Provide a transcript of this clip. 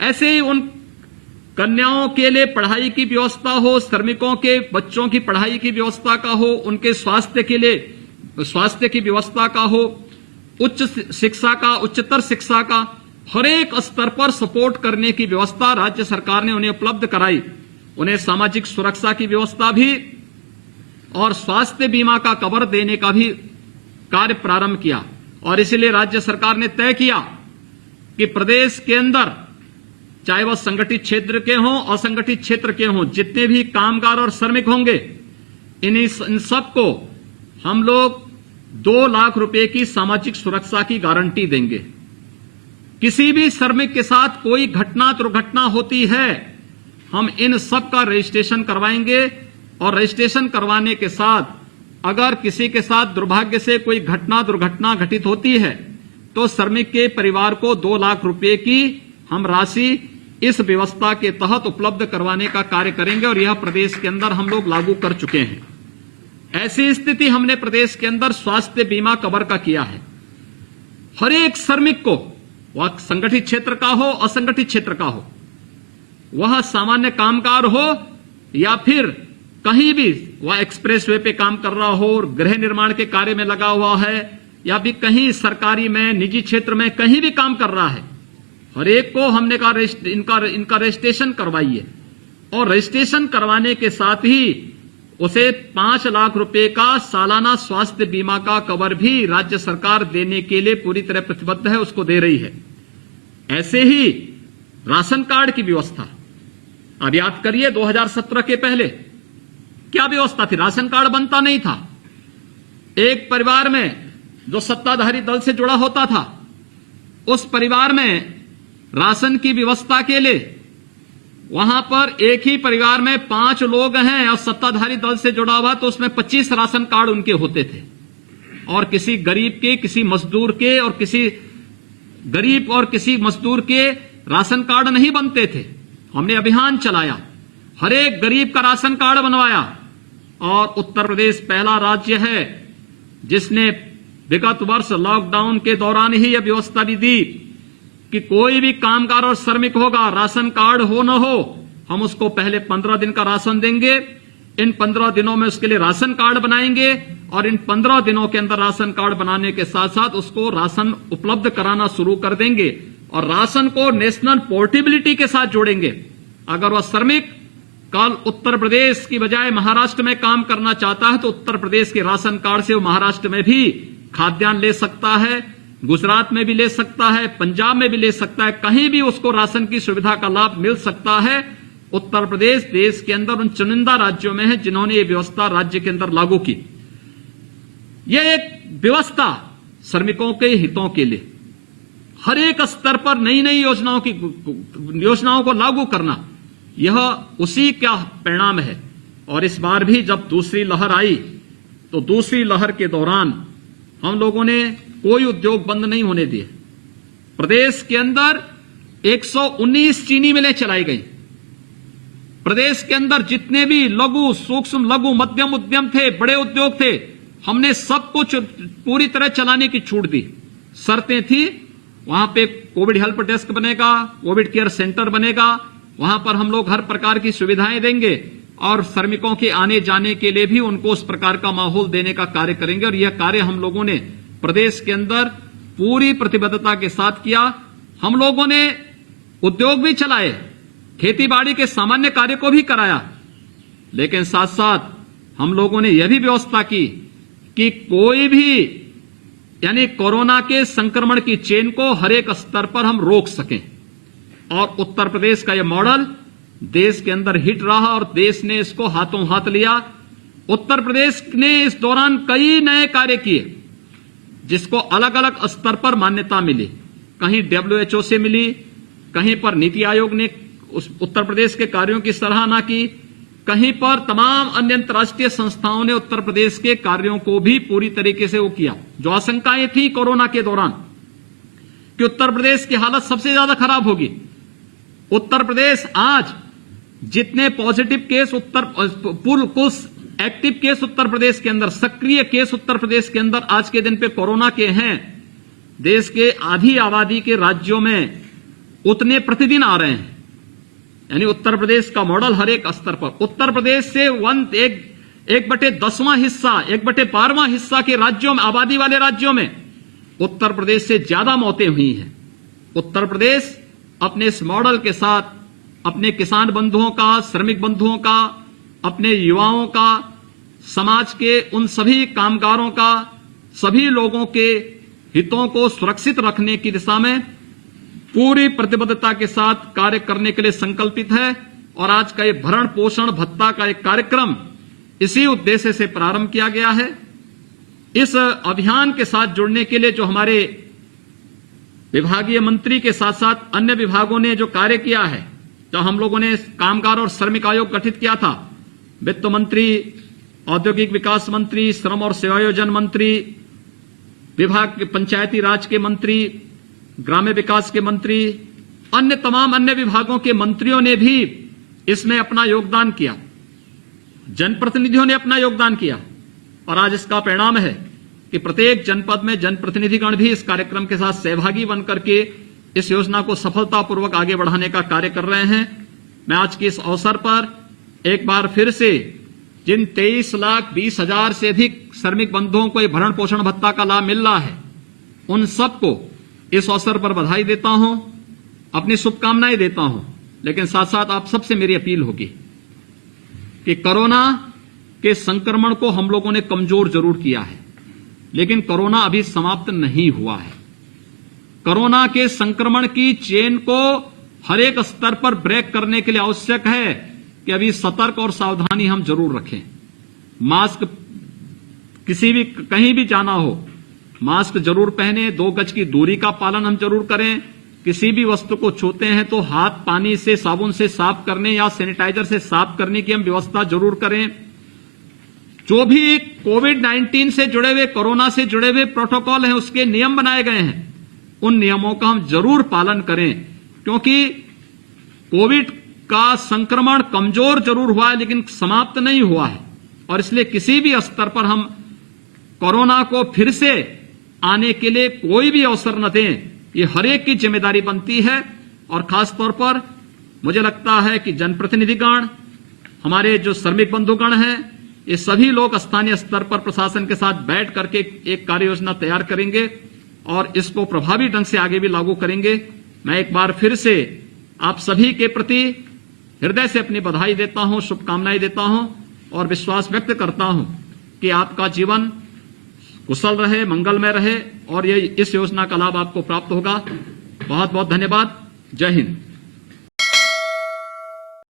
ऐसे ही उन कन्याओं के लिए पढ़ाई की व्यवस्था हो, श्रमिकों के बच्चों की पढ़ाई की व्यवस्था का हो, उनके स्वास्थ्य के लिए स्वास्थ्य की व्यवस्था का हो, उच्च शिक्षा का, उच्चतर शिक्षा का हर एक स्तर पर सपोर्ट करने की व्यवस्था राज्य सरकार ने उन्हें उपलब्ध कराई। उन्हें सामाजिक सुरक्षा की व्यवस्था भी और स्वास्थ्य बीमा का कवर देने का भी कार्य प्रारंभ किया। और इसलिए राज्य सरकार ने तय किया कि प्रदेश के अंदर चाहे वह संगठित क्षेत्र के हों, असंगठित क्षेत्र के हों, जितने भी कामगार और श्रमिक होंगे, इन सबको हम लोग 2 लाख रुपए की सामाजिक सुरक्षा की गारंटी देंगे। किसी भी श्रमिक के साथ कोई घटना दुर्घटना होती है, हम इन सब का रजिस्ट्रेशन करवाएंगे और रजिस्ट्रेशन करवाने के साथ अगर किसी के साथ दुर्भाग्य से कोई घटना दुर्घटना घटित होती है तो श्रमिक के परिवार को 2 लाख रुपए की हम राशि इस व्यवस्था के तहत उपलब्ध करवाने का कार्य करेंगे और यह प्रदेश के अंदर हम लोग लागू कर चुके हैं। ऐसी स्थिति हमने प्रदेश के अंदर स्वास्थ्य बीमा कवर का किया है। हर एक श्रमिक को, वह संगठित क्षेत्र का हो, असंगठित क्षेत्र का हो, वह सामान्य कामगार हो या फिर कहीं भी वह एक्सप्रेसवे पे काम कर रहा हो, गृह निर्माण के कार्य में लगा हुआ है या भी कहीं सरकारी में, निजी क्षेत्र में कहीं भी काम कर रहा है, हर एक को हमने कहा इनका रजिस्ट्रेशन करवाइए। और रजिस्ट्रेशन करवाने के साथ ही उसे 5 लाख रुपए का सालाना स्वास्थ्य बीमा का कवर भी राज्य सरकार देने के लिए पूरी तरह प्रतिबद्ध है, उसको दे रही है। ऐसे ही राशन कार्ड की व्यवस्था, अब याद करिए 2017 के पहले क्या व्यवस्था थी? राशन कार्ड बनता नहीं था। एक परिवार में जो सत्ताधारी दल से जुड़ा होता था, उस परिवार में राशन की व्यवस्था के लिए वहां पर एक ही परिवार में 5 लोग हैं और सत्ताधारी दल से जुड़ा हुआ, तो उसमें 25 राशन कार्ड उनके होते थे और किसी गरीब के, किसी मजदूर के और किसी गरीब और किसी मजदूर के राशन कार्ड नहीं बनते थे। हमने अभियान चलाया, हर एक गरीब का राशन कार्ड बनवाया और उत्तर प्रदेश पहला राज्य है जिसने विगत वर्ष लॉकडाउन के दौरान ही यह व्यवस्था भी दी कि कोई भी कामगार और श्रमिक होगा, राशन कार्ड हो न हो, हम उसको पहले 15 दिन का राशन देंगे। इन 15 दिनों में उसके लिए राशन कार्ड बनाएंगे और इन 15 दिनों के अंदर राशन कार्ड बनाने के साथ साथ उसको राशन उपलब्ध कराना शुरू कर देंगे और राशन को नेशनल पोर्टेबिलिटी के साथ जोड़ेंगे। अगर वह श्रमिक कल उत्तर प्रदेश की बजाय महाराष्ट्र में काम करना चाहता है तो उत्तर प्रदेश के राशन कार्ड से वो महाराष्ट्र में भी खाद्यान्न ले सकता है, गुजरात में भी ले सकता है, पंजाब में भी ले सकता है, कहीं भी उसको राशन की सुविधा का लाभ मिल सकता है। उत्तर प्रदेश देश के अंदर उन चुनिंदा राज्यों में है जिन्होंने ये व्यवस्था राज्य के अंदर लागू की। यह एक व्यवस्था श्रमिकों के हितों के लिए हर एक स्तर पर नई नई योजनाओं को लागू करना, यह उसी का परिणाम है। और इस बार भी जब दूसरी लहर आई तो दूसरी लहर के दौरान हम लोगों ने कोई उद्योग बंद नहीं होने दिए। प्रदेश के अंदर 119 चीनी मिलें चलाई गई। प्रदेश के अंदर जितने भी लघु, सूक्ष्म, लघु, मध्यम उद्यम थे, बड़े उद्योग थे, हमने सब कुछ पूरी तरह चलाने की छूट दी। शर्तें थी, वहां पे कोविड हेल्प डेस्क बनेगा, कोविड केयर सेंटर बनेगा, वहां पर हम लोग हर प्रकार की सुविधाएं देंगे और श्रमिकों के आने जाने के लिए भी उनको उस प्रकार का माहौल देने का कार्य करेंगे। और यह कार्य हम लोगों ने प्रदेश के अंदर पूरी प्रतिबद्धता के साथ किया। हम लोगों ने उद्योग भी चलाए, खेती बाड़ी के सामान्य कार्य को भी कराया, लेकिन साथ साथ हम लोगों ने यह भी व्यवस्था की कि कोई भी यानी कोरोना के संक्रमण की चेन को हर एक स्तर पर हम रोक सकें। और उत्तर प्रदेश का यह मॉडल देश के अंदर हिट रहा और देश ने इसको हाथों हाथ लिया। उत्तर प्रदेश ने इस दौरान कई नए कार्य किए जिसको अलग अलग स्तर पर मान्यता मिली। कहीं WHO से मिली, कहीं पर नीति आयोग ने उस उत्तर प्रदेश के कार्यों की सराहना की, कहीं पर तमाम अन्य अंतर्राष्ट्रीय संस्थाओं ने उत्तर प्रदेश के कार्यों को भी पूरी तरीके से वो किया। जो आशंकाएं थी कोरोना के दौरान कि उत्तर प्रदेश की हालत सबसे ज्यादा खराब होगी, उत्तर प्रदेश आज जितने पॉजिटिव केस कुल एक्टिव केस उत्तर प्रदेश के अंदर, सक्रिय केस उत्तर प्रदेश के अंदर आज के दिन पे कोरोना के हैं, देश के आधी आबादी के राज्यों में उतने प्रतिदिन आ रहे हैं। यानी उत्तर प्रदेश का मॉडल हर एक स्तर पर, उत्तर प्रदेश से 1/10वां हिस्सा, 1/12वां हिस्सा के राज्यों में, आबादी वाले राज्यों में उत्तर प्रदेश से ज्यादा मौतें हुई हैं। उत्तर प्रदेश अपने इस मॉडल के साथ अपने किसान बंधुओं का, श्रमिक बंधुओं का, अपने युवाओं का, समाज के उन सभी कामगारों का, सभी लोगों के हितों को सुरक्षित रखने की दिशा में पूरी प्रतिबद्धता के साथ कार्य करने के लिए संकल्पित है। और आज का ये भरण पोषण भत्ता का एक कार्यक्रम इसी उद्देश्य से प्रारंभ किया गया है। इस अभियान के साथ जुड़ने के लिए जो हमारे विभागीय मंत्री के साथ साथ अन्य विभागों ने जो कार्य किया है, तो हम लोगों ने कामगार और श्रमिक आयोग गठित किया था। वित्त मंत्री, औद्योगिक विकास मंत्री, श्रम और सेवायोजन मंत्री, विभाग के पंचायती राज के मंत्री, ग्राम्य विकास के मंत्री, अन्य तमाम अन्य विभागों के मंत्रियों ने भी इसमें अपना योगदान किया, जनप्रतिनिधियों ने अपना योगदान किया। और आज इसका परिणाम है कि प्रत्येक जनपद में जनप्रतिनिधिगण भी इस कार्यक्रम के साथ सहभागी बनकर के इस योजना को सफलतापूर्वक आगे बढ़ाने का कार्य कर रहे हैं। मैं आज के इस अवसर पर एक बार फिर से जिन 23,20,000 से अधिक श्रमिक बंधुओं को ये भरण पोषण भत्ता का लाभ मिल रहा है, उन सबको इस अवसर पर बधाई देता हूं, अपनी शुभकामनाएं देता हूं। लेकिन साथ साथ आप सबसे मेरी अपील होगी कि कोरोना के संक्रमण को हम लोगों ने कमजोर जरूर किया है, लेकिन कोरोना अभी समाप्त नहीं हुआ है। कोरोना के संक्रमण की चेन को हर एक स्तर पर ब्रेक करने के लिए आवश्यक है कि अभी सतर्क और सावधानी हम जरूर रखें। मास्क, किसी भी कहीं भी जाना हो मास्क जरूर पहने, 2 गज की दूरी का पालन हम जरूर करें। किसी भी वस्तु को छूते हैं तो हाथ पानी से, साबुन से साफ करने या सैनिटाइजर से साफ करने की हम व्यवस्था जरूर करें। जो भी कोविड-19 से जुड़े हुए, कोरोना से जुड़े हुए प्रोटोकॉल हैं, उसके नियम बनाए गए हैं, उन नियमों का हम जरूर पालन करें। क्योंकि कोविड का संक्रमण कमजोर जरूर हुआ है लेकिन समाप्त नहीं हुआ है, और इसलिए किसी भी स्तर पर हम कोरोना को फिर से आने के लिए कोई भी अवसर न दें। ये हर एक की जिम्मेदारी बनती है। और खास तौर पर मुझे लगता है कि जनप्रतिनिधिगण, हमारे जो श्रमिक बंधुगण हैं, ये सभी लोग स्थानीय स्तर पर प्रशासन के साथ बैठ करके एक कार्य योजना तैयार करेंगे और इसको प्रभावी ढंग से आगे भी लागू करेंगे। मैं एक बार फिर से आप सभी के प्रति हृदय से अपनी बधाई देता हूं, शुभकामनाएं देता हूं और विश्वास व्यक्त करता हूं कि आपका जीवन कुशल रहे, मंगलमय रहे और ये इस योजना का लाभ आपको प्राप्त होगा। बहुत बहुत धन्यवाद। जय हिंद।